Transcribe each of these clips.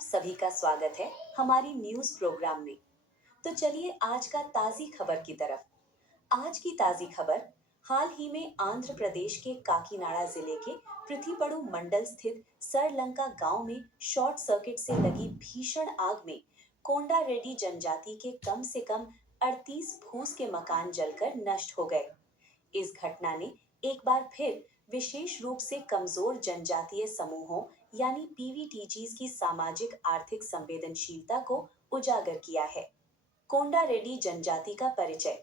आप सभी का स्वागत है हमारी न्यूज प्रोग्राम में। तो चलिए आज का ताज़ी खबर की तरफ। आज की ताज़ी खबर, हाल ही में आंध्र प्रदेश के काकीनाडा जिले के पृथ्वीपड़ु मंडल स्थित सरलंका गांव में शॉर्ट सर्किट से लगी भीषण आग में कोंडा रेड्डी जनजाति के कम से कम 38 फूस के मकान जलकर नष्ट हो गए। इस घटना ने एक बार फिर विशेष रूप से कमजोर जनजातीय समूहों यानी पीवीटीजीज की सामाजिक आर्थिक संवेदनशीलता को उजागर किया है। कोंडा रेड्डी जनजाति का परिचय।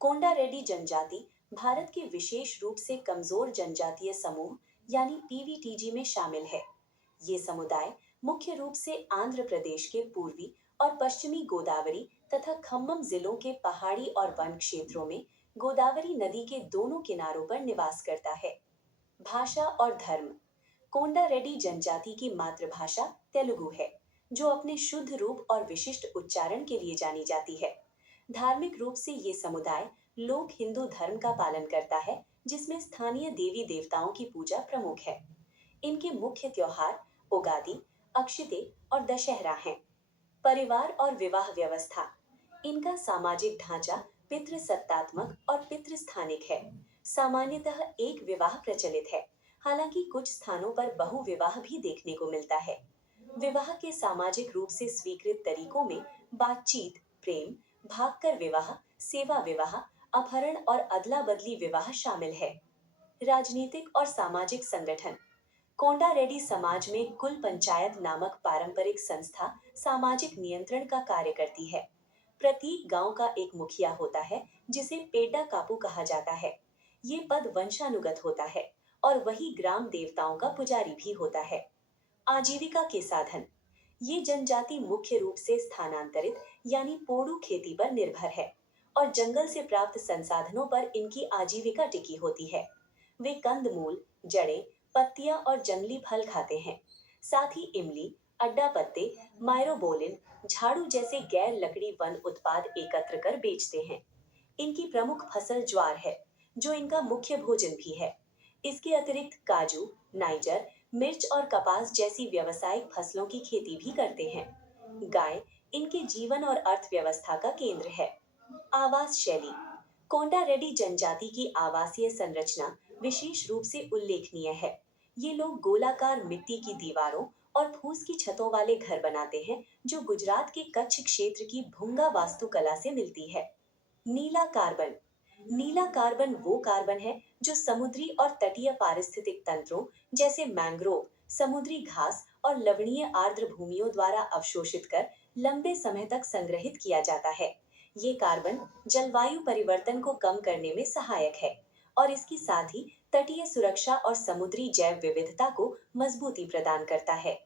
कोंडा रेड्डी जनजाति भारत के विशेष रूप से कमजोर जनजातीय समूह यानी पीवीटीजी में शामिल है। ये समुदाय मुख्य रूप से आंध्र प्रदेश के पूर्वी और पश्चिमी गोदावरी तथा खम्मम जिलों के पहाड़ी और वन क्षेत्रों में गोदावरी नदी के दोनों किनारों पर निवास करता है। भाषा और धर्म। कोंडा रेड्डी जनजाति की मातृभाषा तेलुगु है, जो अपने शुद्ध रूप और विशिष्ट उच्चारण के लिए जानी जाती है। धार्मिक रूप से ये समुदाय लोक हिंदू धर्म का पालन करता है, जिसमें स्थानीय देवी देवताओं की पूजा प्रमुख है। इनके मुख्य त्योहार उगादि, अक्षिते और दशहरा हैं। परिवार और विवाह व्यवस्था। इनका सामाजिक ढांचा पितृसत्तात्मक और पितृस्थानिक है। सामान्यतः एक विवाह प्रचलित है, हालांकि कुछ स्थानों पर बहुविवाह भी देखने को मिलता है। विवाह के सामाजिक रूप से स्वीकृत तरीकों में बातचीत, प्रेम, भागकर विवाह, सेवा विवाह, अपहरण और अदला बदली विवाह शामिल है। राजनीतिक और सामाजिक संगठन। कोंडा रेड्डी समाज में कुल पंचायत नामक पारंपरिक संस्था सामाजिक नियंत्रण का कार्य करती है। प्रत्येक गांव का एक मुखिया होता है, जिसे पेड्डा कापू कहा जाता है। ये पद वंशानुगत होता है और वही ग्राम देवताओं का पुजारी भी होता है। आजीविका के साधन। ये जनजाति मुख्य रूप से स्थानांतरित यानी पोड़ू खेती पर निर्भर है और जंगल से प्राप्त संसाधनों पर इनकी आजीविका टिकी होती है। वे कंदमूल, जड़ें, पत्तियां और जंगली फल खाते हैं। साथ ही इमली, अड्डा पत्ते, मायरोबोलिन, झाड़ू जैसे गैर लकड़ी वन उत्पाद एकत्र कर बेचते हैं। इनकी प्रमुख फसल ज्वार है, जो इनका मुख्य भोजन भी है। इसके अतिरिक्त काजू, नाइजर, मिर्च और कपास जैसी व्यावसायिक फसलों की खेती भी करते हैं। गाय इनके जीवन और अर्थव्यवस्था का केंद्र है। आवास शैली। कोंडा रेड्डी जनजाति की आवासीय संरचना विशेष रूप से उल्लेखनीय है। ये लोग गोलाकार मिट्टी की दीवारों और फूस की छतों वाले घर बनाते हैं, जो गुजरात के कच्छ क्षेत्र की भुंगा वास्तुकला से मिलती है। नीला कार्बन। नीला कार्बन वो कार्बन है जो समुद्री और तटीय पारिस्थितिक तंत्रों जैसे मैंग्रोव, समुद्री घास और लवणीय आर्द्र भूमियों द्वारा अवशोषित कर लंबे समय तक संग्रहित किया जाता है। ये कार्बन जलवायु परिवर्तन को कम करने में सहायक है और इसकी साथ ही तटीय सुरक्षा और समुद्री जैव विविधता को मजबूती प्रदान करता है।